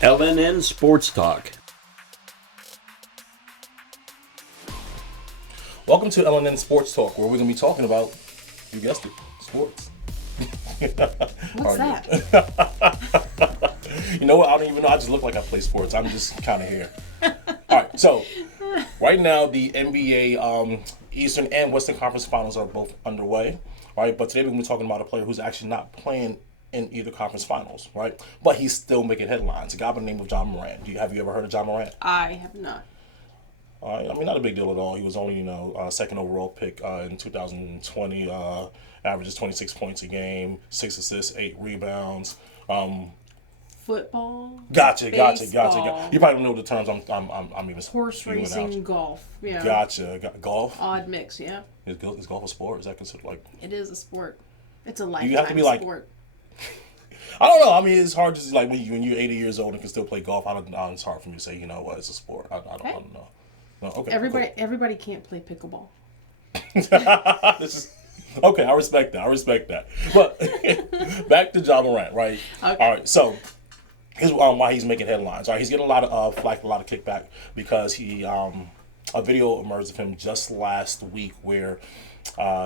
LNN Sports Talk. Welcome to LNN Sports Talk, where we're going to be talking about, you guessed it, sports. What's that? You know what? I don't even know. I just look like I play sports. I'm just kind of here. All right. So right now, the NBA Eastern and Western Conference Finals are both underway. Right. But today we're going to be talking about a player who's actually not playing in either conference finals. Right. But he's still making headlines. A guy by the name of John Morant. Have you ever heard of John Morant? I have not. I mean, not a big deal at all. He was only, second overall pick in 2020. Averages 26 points a game, 6 assists, 8 rebounds. Football. Gotcha. You probably don't know the terms. I'm even Horse racing, golf. Yeah. Gotcha. Golf. Odd mix. Yeah. Is golf a sport? Is that considered like? It is a sport. It's a lifetime You have to be like. sport. I don't know. I mean, it's hard to like when you're 80 years old and can still play golf. It's hard for me to say. You know what? It's a sport. I don't know. No, okay. Everybody can't play pickleball. This is okay. I respect that. But back to John Morant, right? Okay. All right. So here's why he's making headlines. All right, he's getting a lot of flack, a lot of kickback because he a video emerged of him just last week where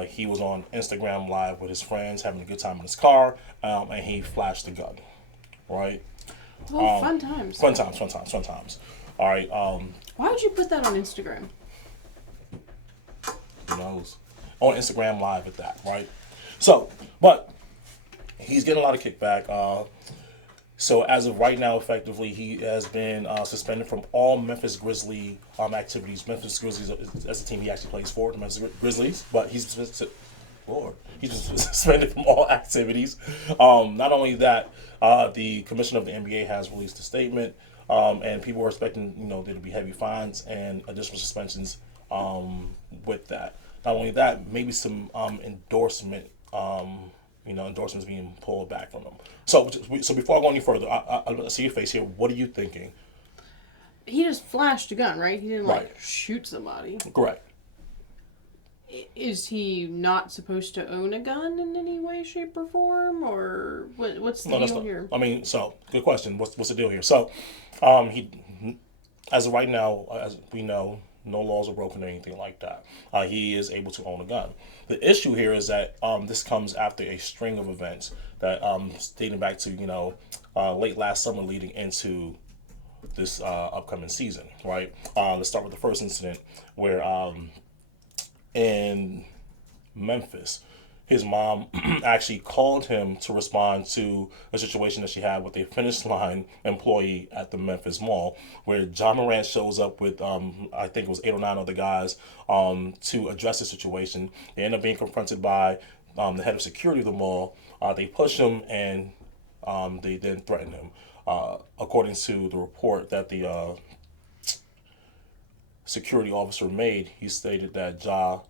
he was on Instagram Live with his friends having a good time in his car, and he flashed a gun. Right. Oh, fun times. Fun times. All right. Why would you put that on Instagram? Who knows? On Instagram Live at that, right? So, but he's getting a lot of kickback. So as of right now, effectively, he has been suspended from all Memphis Grizzlies activities. Memphis Grizzlies as a team he actually plays for, the Memphis Grizzlies, but he's suspended from all activities. Not only that, the commissioner of the NBA has released a statement. And people are expecting, there to be heavy fines and additional suspensions with that. Not only that, maybe some endorsements being pulled back from them. So before I go any further, I see your face here. What are you thinking? He just flashed a gun, right? He didn't Right. shoot somebody. Correct. Is he not supposed to own a gun in any way, shape, or form, or what's the deal here? I mean, so good question. What's the deal here? So, he, as of right now, as we know, no laws are broken or anything like that. He is able to own a gun. The issue here is that this comes after a string of events that dating back to late last summer, leading into this upcoming season. Right. Let's start with the first incident where in Memphis, his mom actually called him to respond to a situation that she had with a Finish Line employee at the Memphis Mall, where John Morant shows up with, I think it was 8 or 9 other guys, to address the situation. They end up being confronted by the head of security of the mall. They push him and they then threaten him. According to the report that the security officer made, he stated that Ja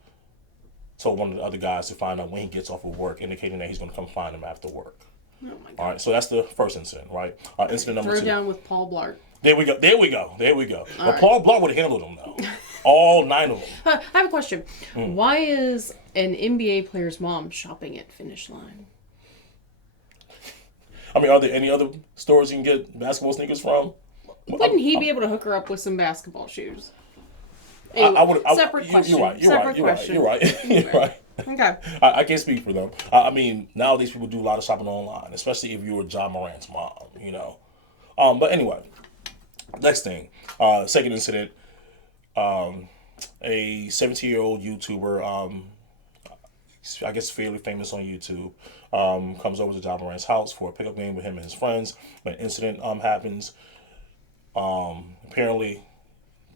told one of the other guys to find out when he gets off of work, indicating that he's going to come find him after work. Oh my God. All right, so that's the first incident, right? Incident number 2. Throw down with Paul Blart. There we go. But right. Paul Blart would have handled him, though. All 9 of them. I have a question. Why is an NBA player's mom shopping at Finish Line? I mean, are there any other stores you can get basketball sneakers from? Wouldn't he be able to hook her up with some basketball shoes? Anyway, separate question. You're right. Okay. I can't speak for them. I mean, nowadays people do a lot of shopping online, especially if you were John Morant's mom, But anyway, next thing, second incident, a 17-year-old YouTuber, I guess fairly famous on YouTube, comes over to John Morant's house for a pickup game with him and his friends. When an incident happens, apparently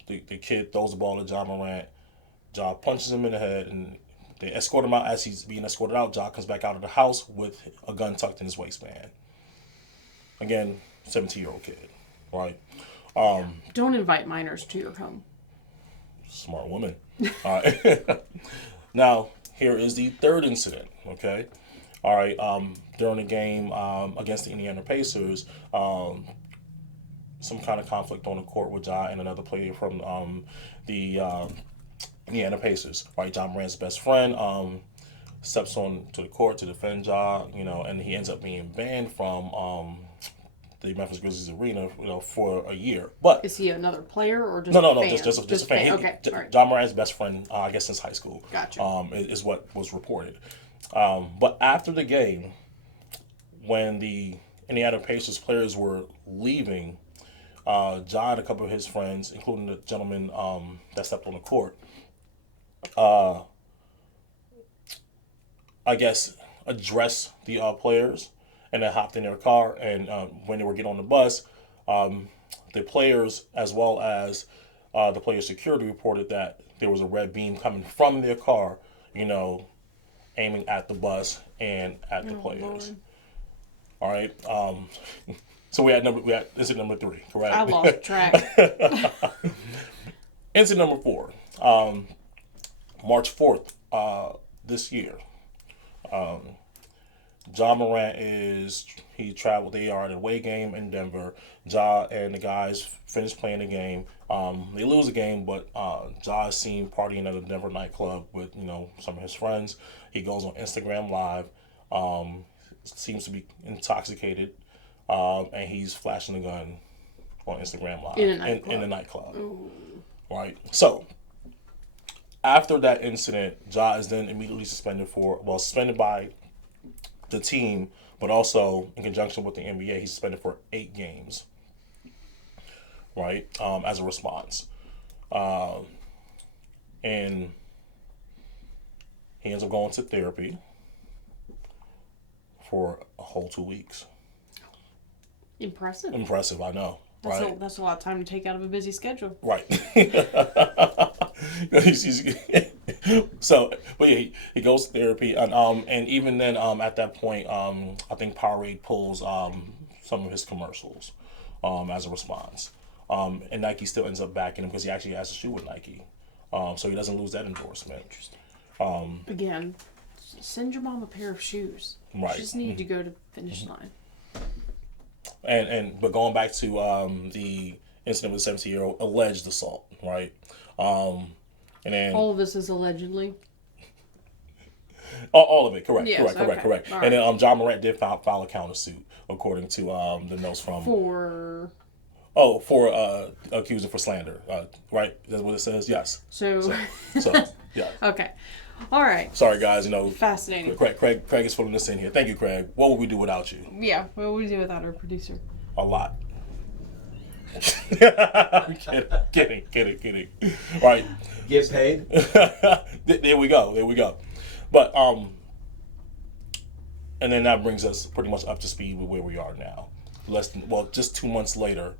the kid throws the ball to John Morant. John punches him in the head, and they escort him out. As he's being escorted out, John comes back out of the house with a gun tucked in his waistband. Again, 17-year-old kid, right? Don't invite minors to your home. Smart woman. All right. Now, here is the third incident, okay? All right, during the game against the Indiana Pacers, some kind of conflict on the court with Ja and another player from the Indiana Pacers. Right, John Morant's best friend steps on to the court to defend Ja, and he ends up being banned from the Memphis Grizzlies arena, for a year. But Is he another player or just no, a fan? just a fan. Okay, all right. John Morant's best friend, I guess, since high school. Gotcha. Is what was reported. But after the game, when the Indiana Pacers players were leaving, John and a couple of his friends, including the gentleman that stepped on the court, I guess, addressed the players and then hopped in their car. And when they were getting on the bus, the players, as well as the players' security, reported that there was a red beam coming from their car, aiming at the bus and at the players. Lord. All right. So we had incident number 3, correct? I lost track. Incident number 4, March 4th, this year. John Morant he traveled. They are at an away game in Denver. Ja and the guys finished playing the game. They lose the game, but Ja is seen partying at a Denver nightclub with some of his friends. He goes on Instagram Live. Seems to be intoxicated, and he's flashing a gun on Instagram Live in a nightclub. Ooh. Right. So after that incident, Ja is then immediately suspended by the team, but also in conjunction with the NBA, he's suspended for 8 games. Right, as a response, and he ends up going to therapy for a whole 2 weeks. Impressive, I know. That's a lot of time to take out of a busy schedule. Right. So, but yeah, he goes to therapy, and even then, at that point, I think Powerade pulls some of his commercials, as a response, and Nike still ends up backing him because he actually has a shoe with Nike, so he doesn't lose that endorsement. Interesting. Again, send your mom a pair of shoes. Right. She just needed to go to finish line. But going back to the incident with the 17-year-old alleged assault, right? And then all of this is allegedly. all of it, correct, Yes, correct. All And right. then John Morant did file a countersuit, according to the notes from For accusing for slander, right? That's what it says. Yes. So Yeah. okay. All right. Sorry, guys. Fascinating. Craig is filling this in here. Thank you, Craig. What would we do without you? Yeah. What would we do without our producer? A lot. Kidding. Right. Get paid? There we go. But and then that brings us pretty much up to speed with where we are now. Just 2 months later,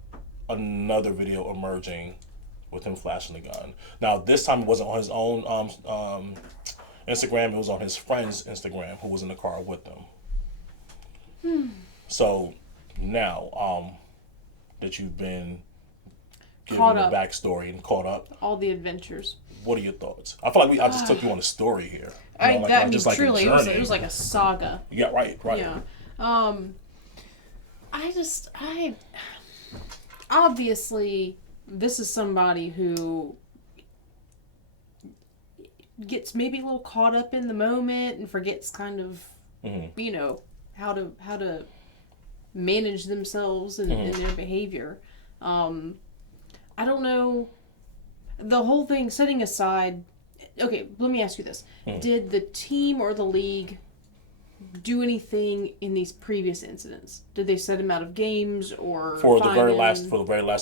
another video emerging with him flashing the gun. Now this time it wasn't on his own Instagram, it was on his friend's Instagram who was in the car with them. So now that you've been given the backstory and caught up, all the adventures. what are your thoughts? I feel like I just took you on a story here. Truly, it was like a saga. Yeah, right. Yeah. Obviously, this is somebody who gets maybe a little caught up in the moment and forgets kind of, how to manage themselves and their behavior. I don't know. The whole thing, setting aside... Okay, let me ask you this. Did the team or the league do anything in these previous incidents? Did they set him out of games or for the very last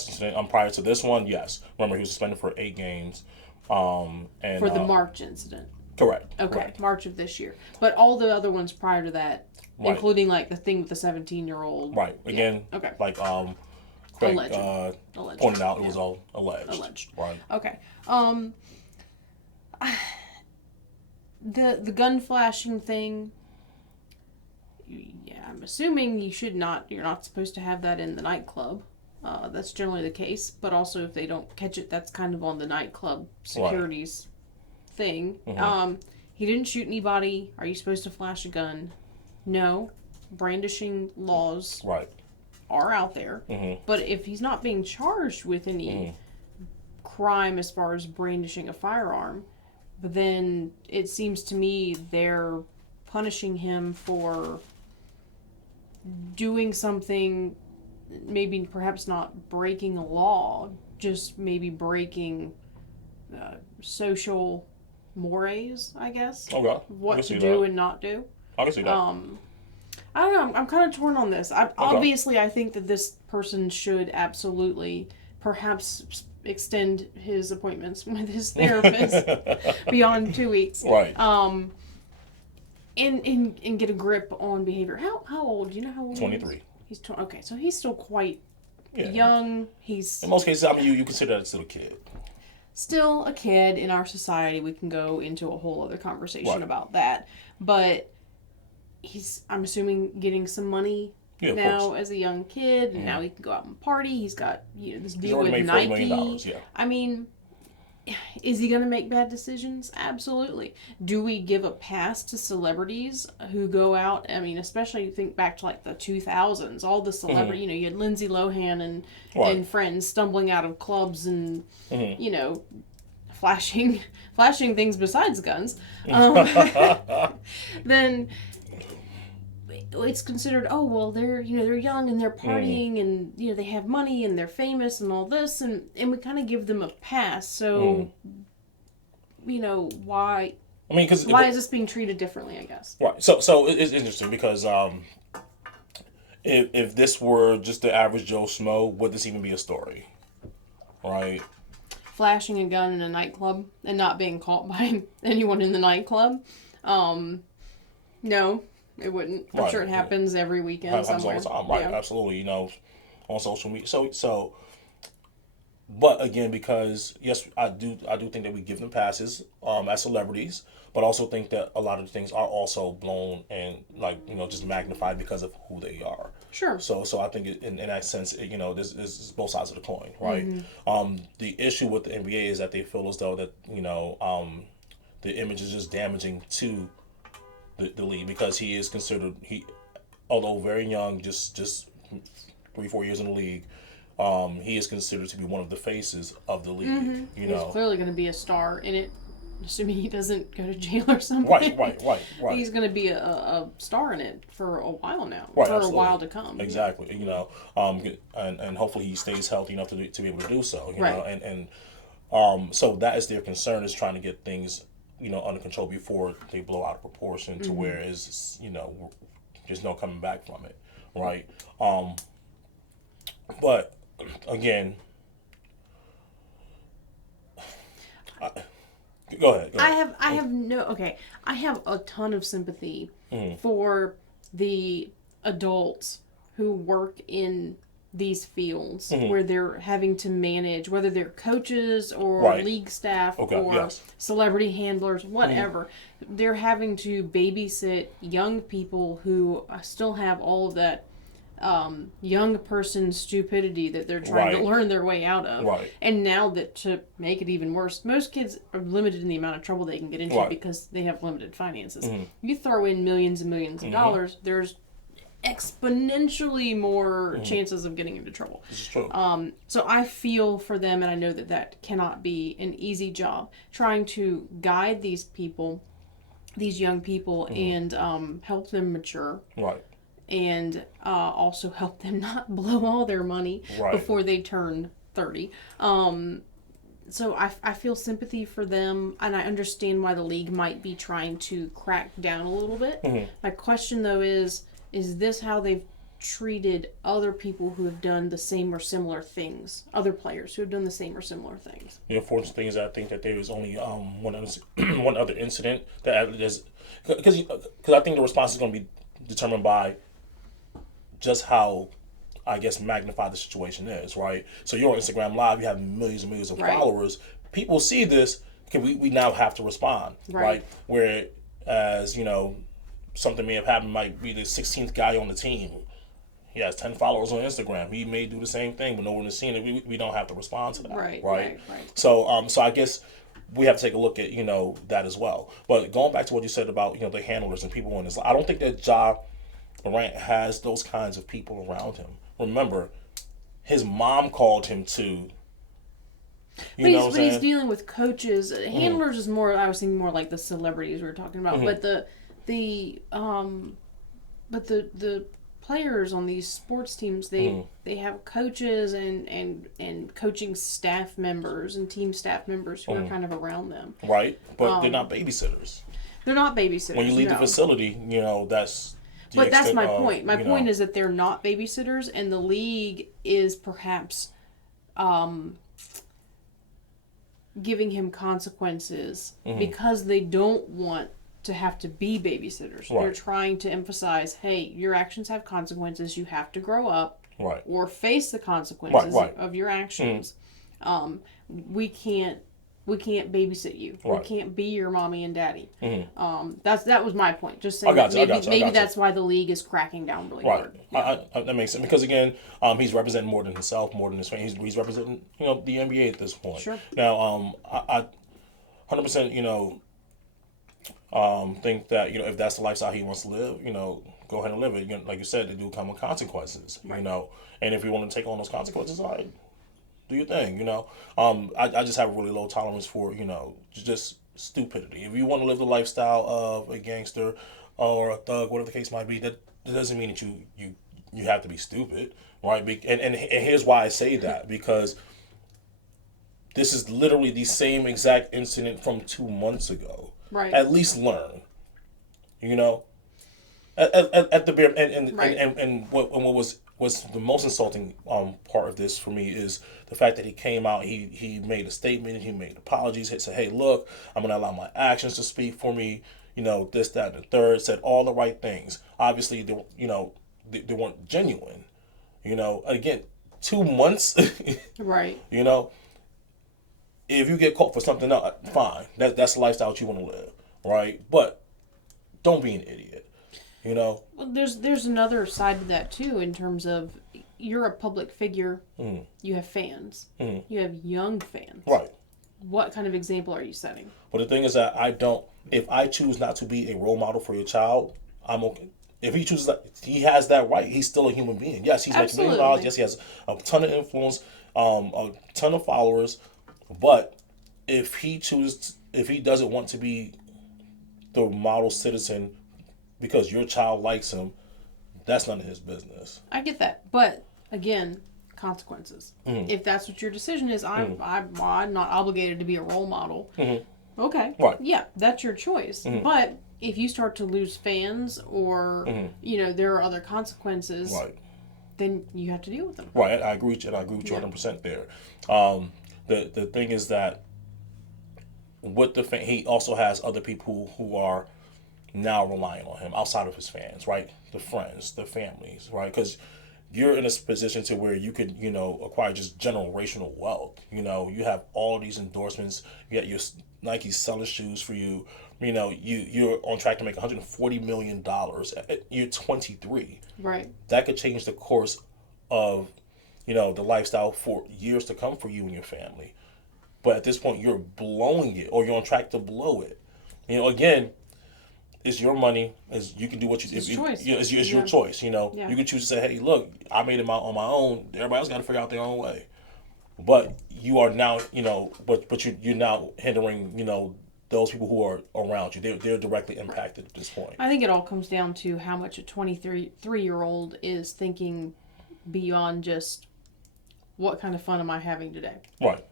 incident? Prior to this one, yes. Remember, he was suspended for 8 games. And for the March incident. Correct. Okay, correct. March of this year. But all the other ones prior to that, including like the thing with the 17-year-old. Right. Again, okay. Like Craig pointed out, it was all alleged. Alleged. Right. Okay. The gun flashing thing. Yeah, I'm assuming you're not supposed to have that in the nightclub. That's generally the case. But also, if they don't catch it, that's kind of on the nightclub security's thing. Mm-hmm. He didn't shoot anybody. Are you supposed to flash a gun? No. Brandishing laws are out there. Mm-hmm. But if he's not being charged with any crime as far as brandishing a firearm, then it seems to me they're punishing him for doing something maybe perhaps not breaking a law, just maybe breaking social mores, I guess. Okay. What to do and not do. I can see that. I don't know. I'm kind of torn on this. Obviously, I think that this person should absolutely, perhaps, extend his appointments with his therapist beyond 2 weeks. Right. And get a grip on behavior. How old? Do you know how old? 23. He's okay. So he's still quite Yeah. young. He's in most cases, I mean, you consider that still a kid. Still a kid in our society. We can go into a whole other conversation Right. about that. But I'm assuming, getting some money now as a young kid, and now he can go out and party. He's got this deal with made Nike. $40 million, yeah. I mean, is he going to make bad decisions? Absolutely. Do we give a pass to celebrities who go out? I mean, especially think back to like the 2000s, all the celebrity, you had Lindsay Lohan and friends stumbling out of clubs and, flashing things besides guns. Then it's considered, oh, well, they're young and they're partying and, they have money and they're famous and all this, and we kind of give them a pass. So, why? I mean, why is this being treated differently, I guess? Right. So it's interesting because if this were just the average Joe Schmo, would this even be a story? Right. Flashing a gun in a nightclub and not being caught by anyone in the nightclub? No. It wouldn't. I'm sure it happens every weekend. It happens all the time, right? Yeah. Absolutely. On social media. So, but again, because yes, I do think that we give them passes as celebrities, but also think that a lot of things are also blown and just magnified because of who they are. Sure. So I think in that sense, there's both sides of the coin, right? Mm-hmm. The issue with the NBA is that they feel as though that the image is just damaging to the league, because he is considered, although very young, just 3-4 years in the league, he is considered to be one of the faces of the league. Mm-hmm. He's clearly going to be a star in it, assuming he doesn't go to jail or something. Right. He's going to be a star in it for a while now, absolutely. A while to come. Exactly. And hopefully he stays healthy enough to be able to do so. So that is their concern, is trying to get things under control before they blow out of proportion to where is there's no coming back from it, right? But again, go ahead. I have a ton of sympathy for the adults who work in these fields where they're having to manage, whether they're coaches or league staff or celebrity handlers, whatever. They're having to babysit young people who still have all of that young person stupidity that they're trying to learn their way out of. Right. And now that, to make it even worse, most kids are limited in the amount of trouble they can get into because they have limited finances. You throw in millions and millions of dollars, there's exponentially more chances of getting into trouble. This is true. So I feel for them, and I know that cannot be an easy job, trying to guide these young people, and help them mature. Right. And also help them not blow all their money before they turn 30. So I feel sympathy for them, and I understand why the league might be trying to crack down a little bit. My question, though, is this how they've treated other people who have done the same or similar things, other players who have done the same or similar things? The unfortunate thing is that I think that there is only one other incident that is, because I think the response is going to be determined by just how, I guess, magnified the situation is, right? So you're on Instagram Live, you have millions and millions of followers. People see this, we now have to respond, right? Whereas, something may have happened, might be the 16th guy on the team. He has 10 followers on Instagram. He may do the same thing, but no one has seen it. We don't have to respond to that, right? So I guess we have to take a look at, that as well. But going back to what you said about, the handlers and people in this, I don't think that Ja Morant has those kinds of people around him. Remember, his mom called him to. But he's dealing with coaches. Handlers is more. I was thinking more like the celebrities we were talking about. But the players on these sports teams, they have coaches and coaching staff members and team staff members who are kind of around them. Right, but they're not babysitters. They're not babysitters. When you leave the facility, that's. But that's my point. My point is that they're not babysitters, and the league is perhaps giving him consequences because they don't want to have to be babysitters. Right. They're trying to emphasize, hey, your actions have consequences. You have to grow up or face the consequences of your actions. We can't babysit you. Right. We can't be your mommy and daddy. That was my point. Just saying maybe that's why the league is cracking down really hard. Yeah. That makes sense because again, he's representing more than himself, more than his family. He's representing the NBA at this point. Sure. Now, I 100% think that if that's the lifestyle he wants to live, go ahead and live it. Like you said, they do come with consequences. Right. And if you want to take on those consequences, all right, do your thing. I just have a really low tolerance for just stupidity. If you want to live the lifestyle of a gangster or a thug, whatever the case might be, that doesn't mean that you have to be stupid, right? And here's why I say that, because this is literally the same exact incident from 2 months ago. Right. At least learn, at the bare and what was the most insulting part of this for me is the fact that he came out, he made a statement, he made apologies, he said, hey, look, I'm going to allow my actions to speak for me, this, that, and the third, said all the right things. Obviously, they weren't genuine, again, 2 months, right. If you get caught for something else, fine, that's the lifestyle that you want to live, right? But don't be an idiot, Well, there's another side to that too, in terms of you're a public figure, you have fans, you have young fans, right? What kind of example are you setting? Well, the thing is that if I choose not to be a role model for your child, I'm okay. If he chooses that, he has that right. He's still a human being. Yes, he's making millions of dollars. Yes, he has a ton of influence, a ton of followers. But if he doesn't want to be the model citizen because your child likes him, that's none of his business. I get that, but again, consequences. If that's what your decision is, I'm not obligated to be a role model. Okay, right? Yeah, that's your choice. But if you start to lose fans, or there are other consequences, right, then you have to deal with them. Right, I agree with you 100% there. The thing is that with he also has other people who are now relying on him outside of his fans, right? The friends, the families, right? Because you're in a position to where you could, acquire just generational wealth. You have all these endorsements. You got your Nike selling shoes for you. You're on track to make $140 million. You're 23. Right. That could change the course of the lifestyle for years to come for you and your family. But at this point, you're blowing it, or you're on track to blow it. Again, it's your money. You can do what you. It's choice. It's your choice. You can choose to say, "Hey, look, I made it on my own. Everybody else got to figure out their own way." But you are now, but you're now hindering, those people who are around you. They're directly impacted at this point. I think it all comes down to how much a 23-year-old is thinking beyond just what kind of fun am I having today. Right.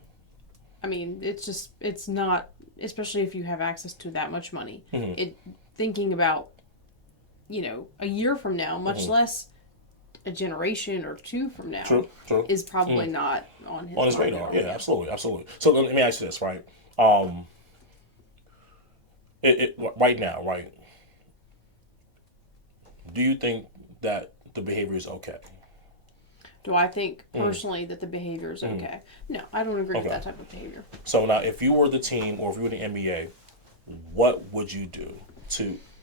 I mean, it's not, especially if you have access to that much money. Thinking about, a year from now, much less a generation or two from now, true. is probably not on his radar. Yeah, absolutely. So let me ask you this, right? Right now, right? Do you think that the behavior is okay? Do I think personally that the behavior is okay? No, I don't agree with that type of behavior. So now, if you were the team or if you were the NBA, what would you do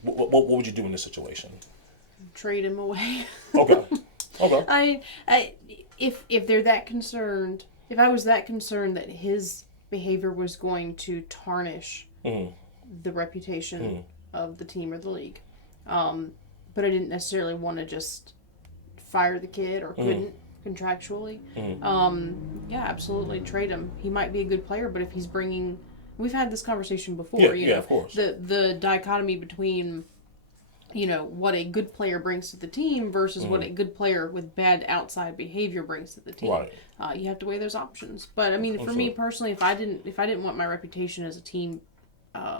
what would you do in this situation? Trade him away. Okay. If they're that concerned, if I was that concerned that his behavior was going to tarnish the reputation of the team or the league, but I didn't necessarily want to just fire the kid or couldn't contractually, yeah, absolutely trade him. He might be a good player, but if he's bringing, we've had this conversation before, of course. The dichotomy between what a good player brings to the team versus what a good player with bad outside behavior brings to the team. Right. You have to weigh those options. But I mean, for me personally, if I didn't want my reputation as a team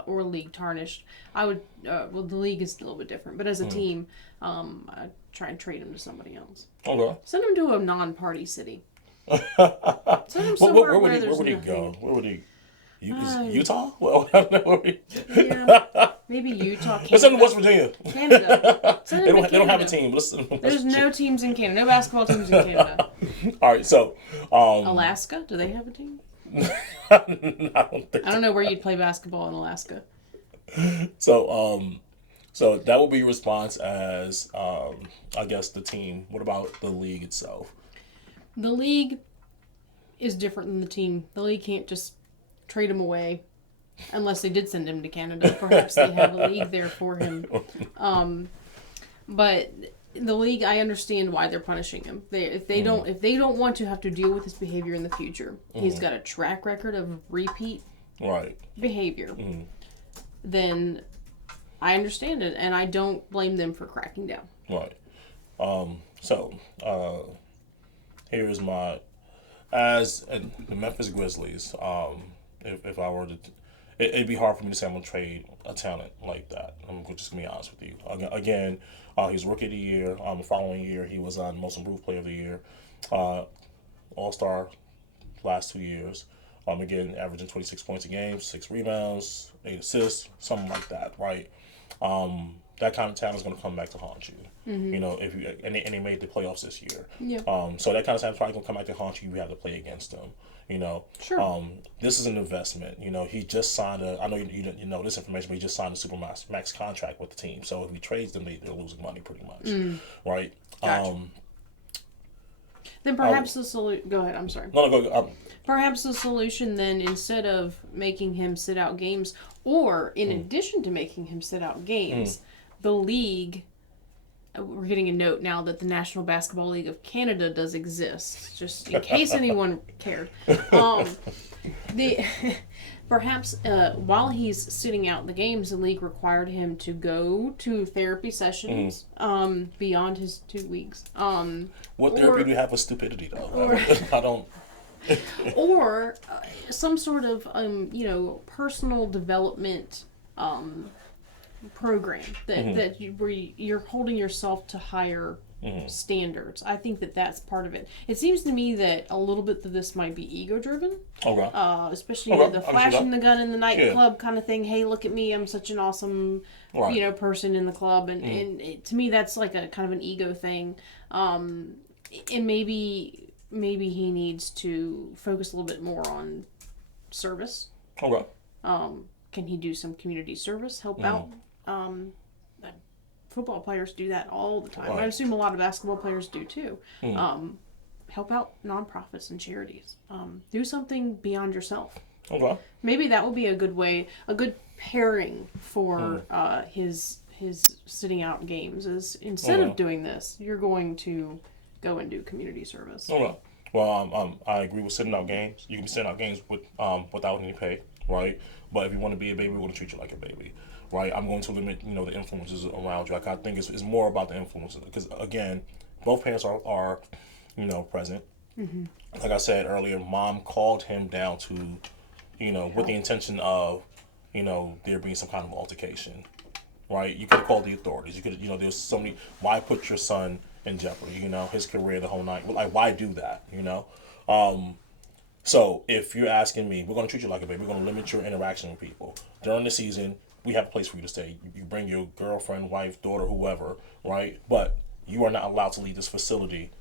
or league tarnished, I would. Well, the league is a little bit different, but as a team, I'd try and trade him to somebody else. Okay. Send him to a non-party city. Send him somewhere where there's would he nothing. go? Where would he? Utah? Well, Yeah, maybe Utah. Canada. Let's send him to West Virginia. Canada. Send him to They don't have a Canada. team. Listen. There's no teams in Canada. No basketball teams in Canada. All right, so Alaska? Do they have a team? I don't think I don't know where you'd play basketball in Alaska. so. So that would be your response as I guess the team. What about the league itself? The league is different than the team. The league can't just trade him away unless they did send him to Canada. Perhaps they have a league there for him. But the league, I understand why they're punishing him. If they don't want to have to deal with his behavior in the future, he's got a track record of repeat behavior. Then I understand it, and I don't blame them for cracking down. Right. So here's my as the Memphis Grizzlies. If I were to, it'd be hard for me to say I'm gonna trade a talent like that. I'm just gonna be honest with you. Again, he was Rookie of the Year. The following year, he was on Most Improved Player of the Year, All-Star last 2 years. Again, averaging 26 points a game, 6 rebounds, 8 assists, something like that, right? That kind of talent is going to come back to haunt you. If you and they made the playoffs this year. Yeah. So that kind of talent is probably going to come back to haunt you. You have to play against them. Sure. This is an investment. He just signed I know you know this information, but he just signed a supermax contract with the team. So if he trades them, they're losing money pretty much, right? Gotcha. Then perhaps the solution. Go ahead. I'm sorry. No, go. Perhaps the solution then, instead of making him sit out games, or in addition to making him sit out games, the league. We're getting a note now that the National Basketball League of Canada does exist, just in case anyone cared. Perhaps while he's sitting out the games, the league required him to go to therapy sessions beyond his 2 weeks. What therapy do you have with stupidity, though? I don't. Or some sort of personal development program that where you're holding yourself to higher standards. I think that's part of it. It seems to me that a little bit of this might be ego driven. Okay. Especially the flashing the gun in the nightclub kind of thing. Hey, look at me! I'm such an awesome person in the club, and to me that's like a kind of an ego thing. And maybe he needs to focus a little bit more on service. Okay. Can he do some community service, help out? Football players do that all the time. Right. I assume a lot of basketball players do too. Help out nonprofits and charities. Do something beyond yourself. Okay. Maybe that will be a good pairing for his sitting out games. Is instead of doing this, you're going to go and do community service. Okay. Well, I agree with sitting out games. You can be sitting out games without any pay, right? But if you want to be a baby, we're going to treat you like a baby, right? I'm going to limit, the influences around you. Like, I think it's more about the influences because, again, both parents are present. Mm-hmm. Like I said earlier, mom called him down to, with the intention of, there being some kind of altercation, right? You could have called the authorities. You could, there's so many. Why put your son in jeopardy? His career, the whole night. Like, why do that? So if you're asking me, we're going to treat you like a baby. We're going to limit your interaction with people. During the season, we have a place for you to stay. You bring your girlfriend, wife, daughter, whoever, right? But you are not allowed to leave this facility.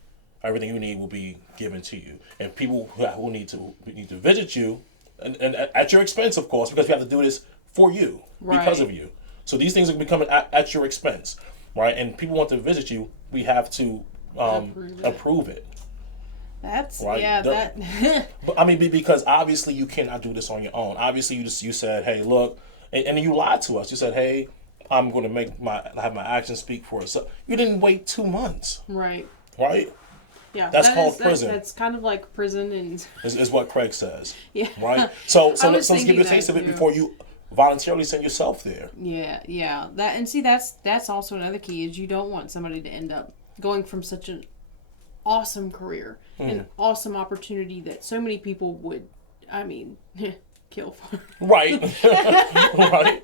Everything you need will be given to you. And people who need to visit you, and at your expense, of course, because we have to do this for you, because of you. So these things are becoming at your expense, right? And people want to visit you, we have to approve it. That's right? I mean, because obviously you cannot do this on your own. Obviously, you said, "Hey, look," and you lied to us. You said, "Hey, I'm going to have my actions speak for itself." You didn't wait 2 months, right? Yeah, that's called prison. That's kind of like prison, and is what Craig says. Yeah, right. So let's give you a taste of it before you voluntarily send yourself there. Yeah. That, and see, that's also another key, is you don't want somebody to end up going from such an awesome career, an awesome opportunity that so many people would, I mean, kill for. Right. Right.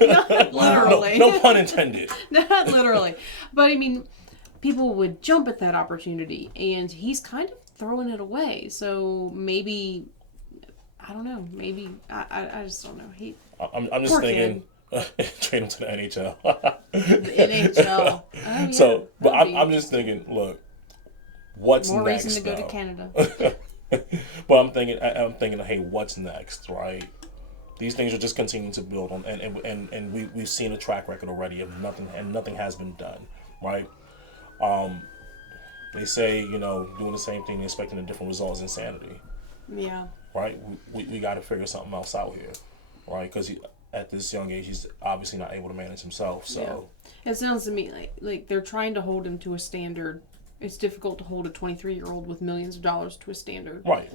Not literally. No pun intended. Not literally. But I mean, people would jump at that opportunity, and he's kind of throwing it away. So maybe, I don't know, maybe, I just don't know. I'm just thinking, trade him to the NHL. The NHL. Oh, yeah. So, but That'd I'm be just thinking, look, what's more next? reason to go though? to Canada. But I'm thinking, hey, what's next, right? These things are just continuing to build on, and we've seen a track record already of nothing has been done, right? They say, doing the same thing, expecting a different result is insanity, Yeah. right? We got to figure something else out here, right? Because at this young age, he's obviously not able to manage himself. So It sounds to me like they're trying to hold him to a standard. It's difficult to hold a 23-year-old with millions of dollars to a standard. right.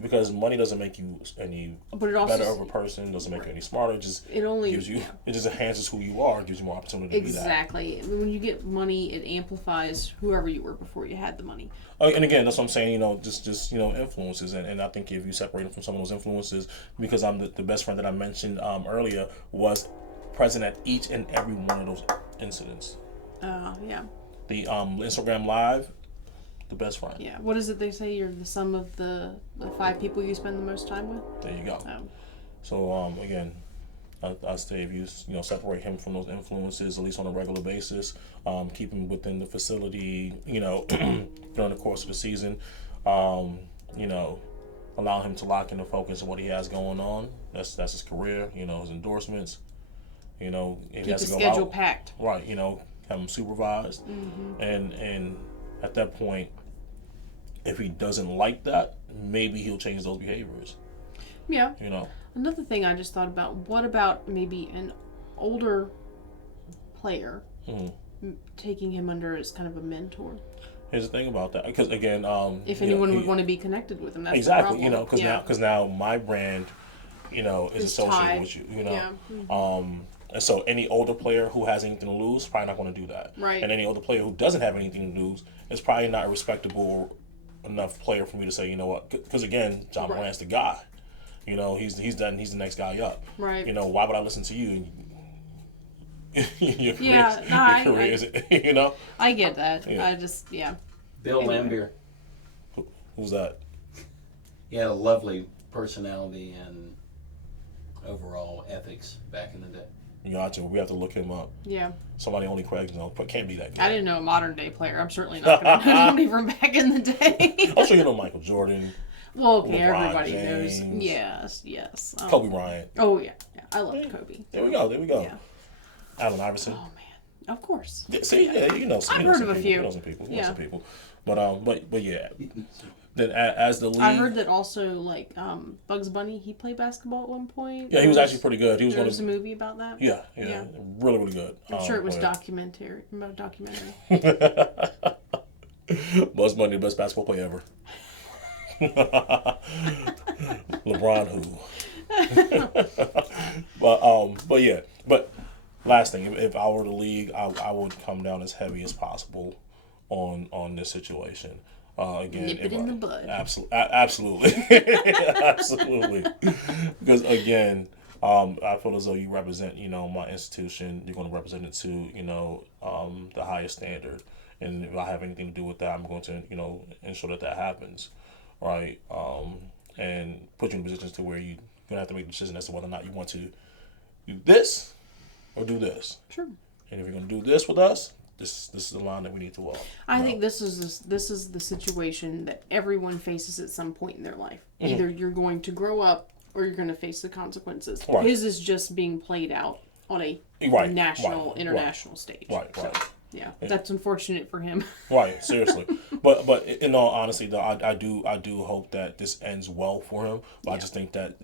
Because money doesn't make you any But it also better of a person, doesn't make you any smarter. It just gives you, it just enhances who you are, gives you more opportunity to be that. exactly. When you get money, it amplifies whoever you were before you had the money. And again, that's what I'm saying. Just influences, and I think if you separate them from some of those influences, because I'm the best friend that I mentioned earlier was present at each and every one of those incidents. Yeah. The Instagram Live, the best friend. Yeah. What is it they say? You're the sum of the 5 people you spend the most time with? There you go. Oh. So again, I say if you separate him from those influences at least on a regular basis, keep him within the facility, during the course of the season, allow him to lock in and focus on what he has going on. That's his career, his endorsements. If he Keep has the to go schedule out, packed. right? Have him supervised, and at that point, if he doesn't like that, maybe he'll change those behaviors. Yeah. Another thing I just thought about, what about maybe an older player taking him under as kind of a mentor? Here's the thing about that, because again, If anyone would want to be connected with him, that's exactly, the problem. because now my brand, is It's associated tied. with you, Yeah. And so any older player who has anything to lose is probably not going to do that. Right. And any older player who doesn't have anything to lose is probably not a respectable enough player for me to say, you know what, because again, John Right. Morant's the guy. He's done. He's the next guy up. Right. Why would I listen to you? Your career, Yeah, no, your career is, I get that. Yeah. I just, yeah. Bill Anyway. Lambier. Who's that? He had a lovely personality and overall ethics back in the day. Gotcha. We have to look him up. Yeah. Somebody only Craig knows, but can't be that guy. I didn't know a modern day player. I'm certainly not going to know anybody from back in the day. I'm sure you know Michael Jordan, Well, okay, LeBron everybody James. knows. Yes. Kobe Bryant. Oh, yeah. I loved Kobe. There we go. Yeah. Allen Iverson. Oh, man. Of course. Yeah, see, yeah, I've heard of a few. You know some people. You know Yeah. some people. But yeah. Then as the league, I heard that also, like, Bugs Bunny, he played basketball at one point. yeah, he was actually pretty good. He was There one was a of movie about that. yeah, really, really good. I'm sure it was player. documentary. Bugs Bunny, the best basketball player ever. LeBron who? But yeah. But last thing, if I were the league, I would come down as heavy as possible on this situation. Again, Nip it in the bud. Absolutely, absolutely. Because again, I feel as though you represent, my institution. You're going to represent it to, the highest standard. And if I have anything to do with that, I'm going to, ensure that happens, right? And put you in positions to where you're going to have to make a decision as to whether or not you want to do this or do this. Sure. And if you're going to do this with us, this is the line that we need to walk. I think this is the situation that everyone faces at some point in their life. Mm-hmm. Either you're going to grow up or you're going to face the consequences. Right. His is just being played out on a national, international stage. Right. So, yeah, that's unfortunate for him. Right, seriously. But in all honesty, though, I do hope that this ends well for him. But I just think that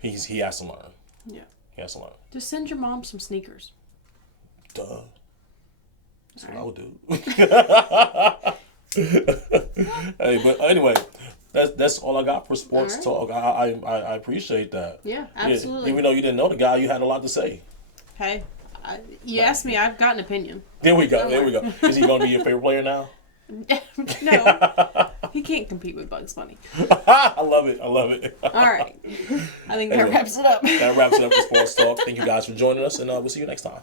he has to learn. Yeah. He has to learn. Just send your mom some sneakers. Duh. That's what I would do. Hey, but anyway, That's all I got for sports All talk. I appreciate that. Yeah, Yeah, absolutely. even though you didn't know the guy, you had a lot to say. Hey, you asked me, I've got an opinion. There we go. There we go. Is he going to be your favorite player now? No, he can't compete with Bugs Bunny. I love it. I love it. All right, I think that Anyway. wraps it up. That wraps it up for sports talk. Thank you guys for joining us, and we'll see you next time.